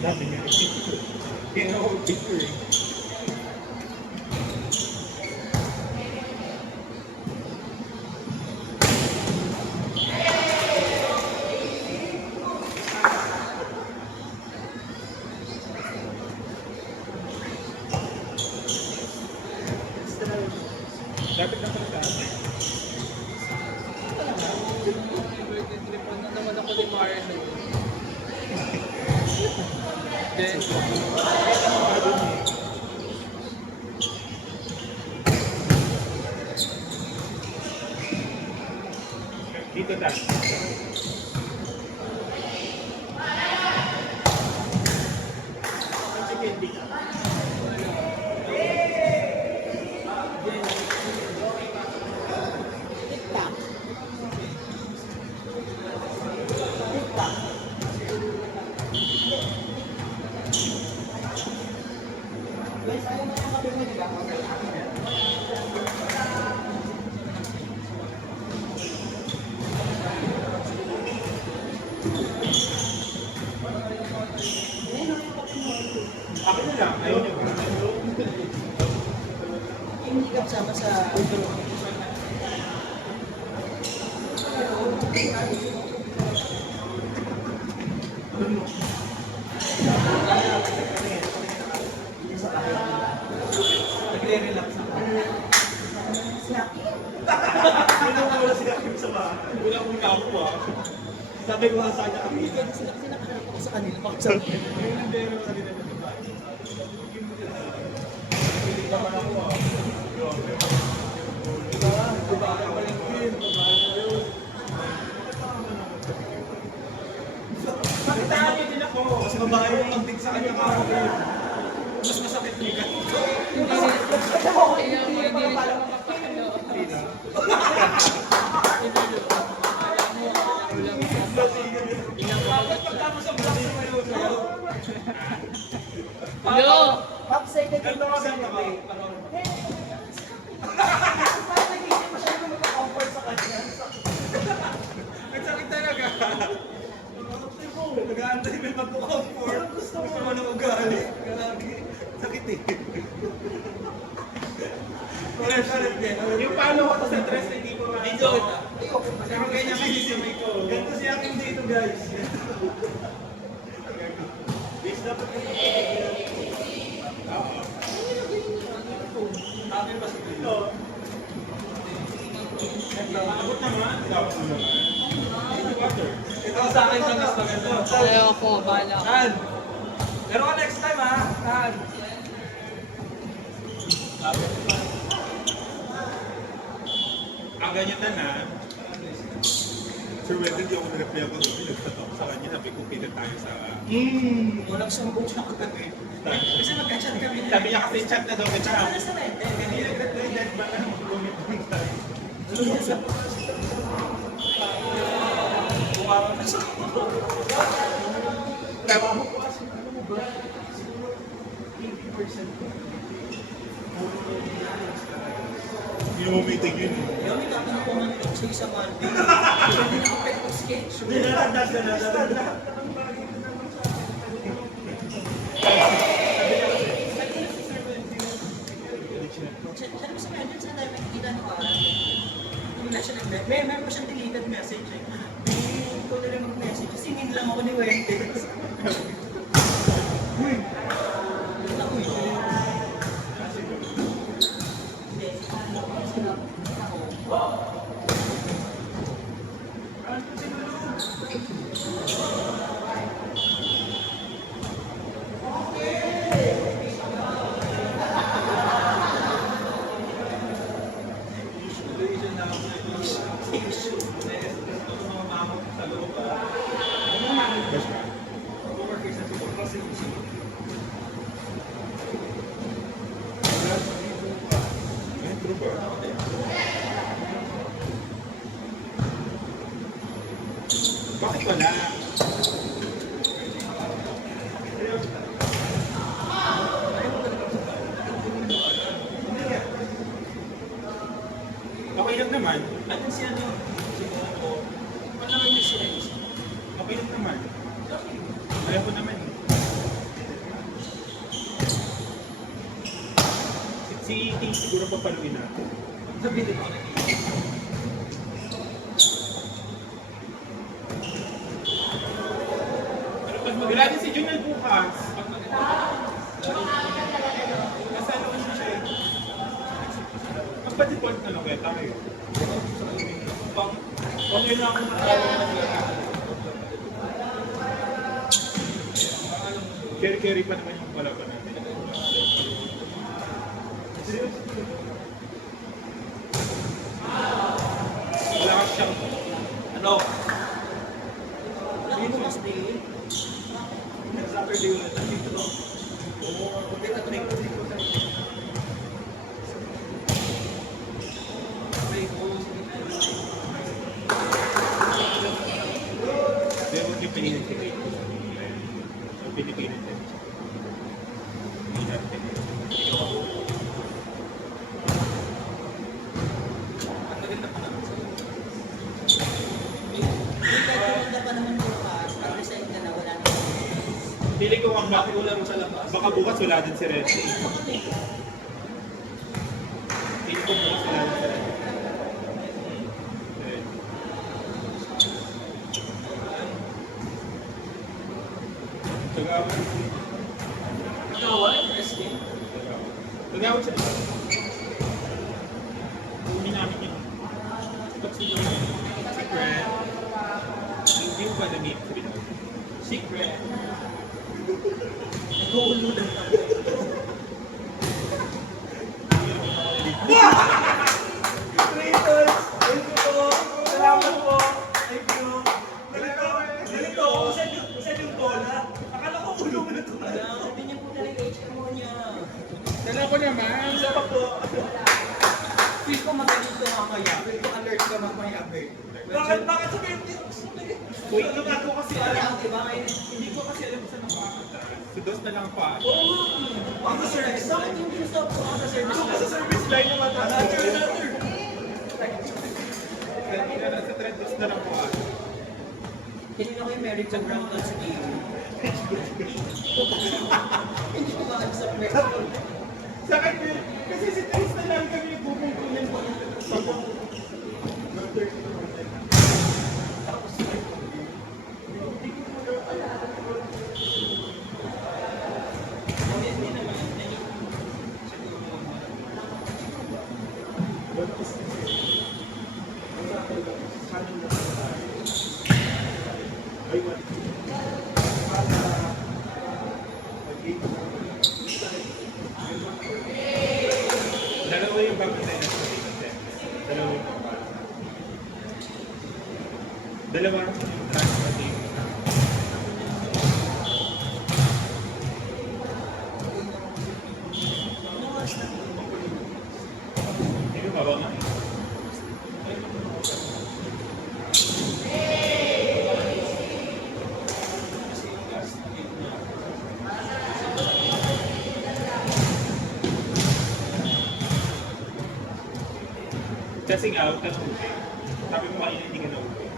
Dami nga. Kaya ako picture eh. Dapat na pala sa akin. Naman ako ni Maren. Then, Dito tayo. Akin na lang, ayaw niyo. Hindi ka kasama sa Nagre-relax ako. Wala sila kami sa bahay. Wala akong kapo ah. Sabi ko nga sa kanya kami. Sinakaharap ako sa kanila. Pagsabi. Yung nandero na rin naman diba? Hindi naman ako ah. Diba? Diba? Kapalingkin. Pakitaan niyo din ako. Kasi babae yung magdig sa kanya ka ako. Mas masakit niya ka. hindi siya makapakalo. Yo! Upside Ganto ka, ganto ka. Nagsakit talaga. Nag-aantay may magpo-comfort. Gusto mo ng ugali. Sakit eh. Yung paano ko sa stress na hindi ko dito. Pero ganyan kasi si Miko. Ganito siya akin dito guys. Bis dapat akin ba si Miko? Abot naman. Ito sa akin sa gusto ganito. Ayaw ako, bahala ka. Tan! Pero ka next time ha? Tan! Ang ganyan na na, Sir Wendell, di ako na-reply ako doon. Nagtatalk sa kanya, sabi ko, kita tayo sa... Walang sumbong siya ako dati. Kasi magka-chat kami. Sabi niya kasi chat na daw kita. Ano sa Wendell? Hindi nag-reply dahil ba na gumit tayo. Tama mo po kasi, ano mo ba? Siguro 80%. Hindi mo meeting yun. Yung may tatanong ko nga nito sa isang Monday. Hindi na ako pwede sketch. Sabi sa kanya, sa dami, hindi na nakakarap. Meron pa siyang deleted message eh. Hindi ko na rin mag-message. Singin lang ako ni Wente. Bakit wala? Okay lang naman. Ano si ano? Wala naman yung siya. Okay lang naman. Ayaw ko naman. Si E.T. siguro papaluin natin. Sabi din ako. Wala din si Junel bukas. Nasa ano kasi siya eh. Magpa-default na lang kaya tayo. Pang yun lang ako carry pa naman yung palaban natin. Wala ka siyang ano? Wala ko bukas din. Saturday ulit dito. Pero huwag yung pinilit si Kate. Ang Pilipinas din. Hindi natin. Hindi pa naman bukas. Pag-resign ka na, wala na. Pili ko ang baka bukas wala din si Red. Pili ko bukas wala din si Red. Tagawag. Tagawag? Resting? Tagawag siya. Hindi namin yun. Secret. Hindi mo ba na-meet? Secret. Nag-uululan ka. Creators! Thank you po! Salamat po! Thank you! Ganito! Saan yung bola? Akala ko ulo mo na ito. Sabi niya po talaga HMO niya. Dala ko naman. Isa pa po. Feel ko magaling ito mamaya. Feel ko alert ka mamaya, babe. Bakit sabihin niyo? Wait, ito ko kasi alam. Diba? Hindi ko kasi alam saan ang paakata. Si Dos na lang pa. Ang sa service line. Yung stop ko sa service line. Sa service line naman. Sa trend Dos na lang po. Hindi na ko yung merit sa ground at sa game. Hindi ko ma-accept merit. Sa akin, kasi si Tres na lang kami bubungkunin po. Dalawa yung bag na yun. Dalawa yung bag. Dalawa yung transporting. Hindi ko mababa nga eh. Testing out, tapos sabi ko kanina hindi ka na uwi.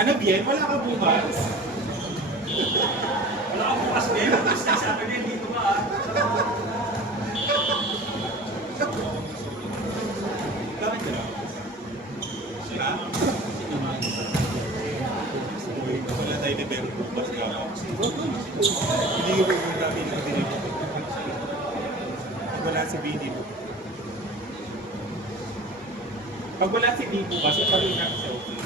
Ano, Bien? Wala ka bukas? Wala akong bukas ngayon. Bukas na Saturday dito ba ah? Bakit ka? Sila? Wala tayo ni Pero bukas ka. Hindi ko yung dami ng dinig. Wala si Bini mo. Pag wala si Bini bukas, ipagin na sa okay.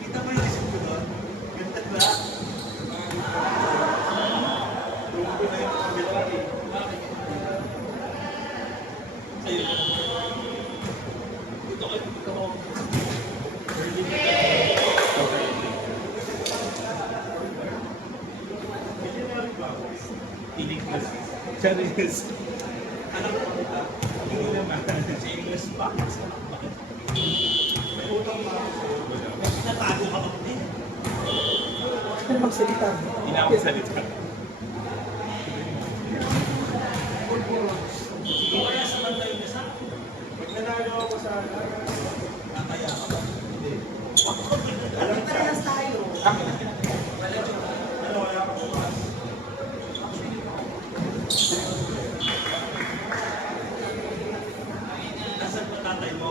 Kita mo yung isip ko doon? Ganda ba? Lumpo na yung kabila eh. Ayun. Tinig na Charis. Ano ko ba? Hindi naman. Sa English box. May utang pa ako. Wala. Natago ka ba din? Hindi na ako salita. Sige kaya sa tayo na sa Pag nanalo ako sa kaya ka ba? Hindi. Alam ka rin tayo. Wala joke. ano, wala ako bukas. Nasaan pa tatay mo?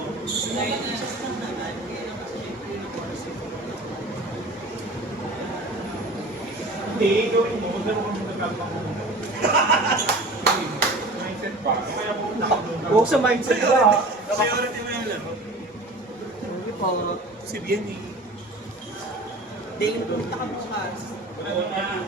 Hindi, gawin mo. Magdaro ka muna kalma ko muna. Mindset pa. Kaya pumunta ka doon. Oo, sa mindset ka. Priority mo yung laro. Si Bien eh. Daily pumunta ka bukas. Wala na.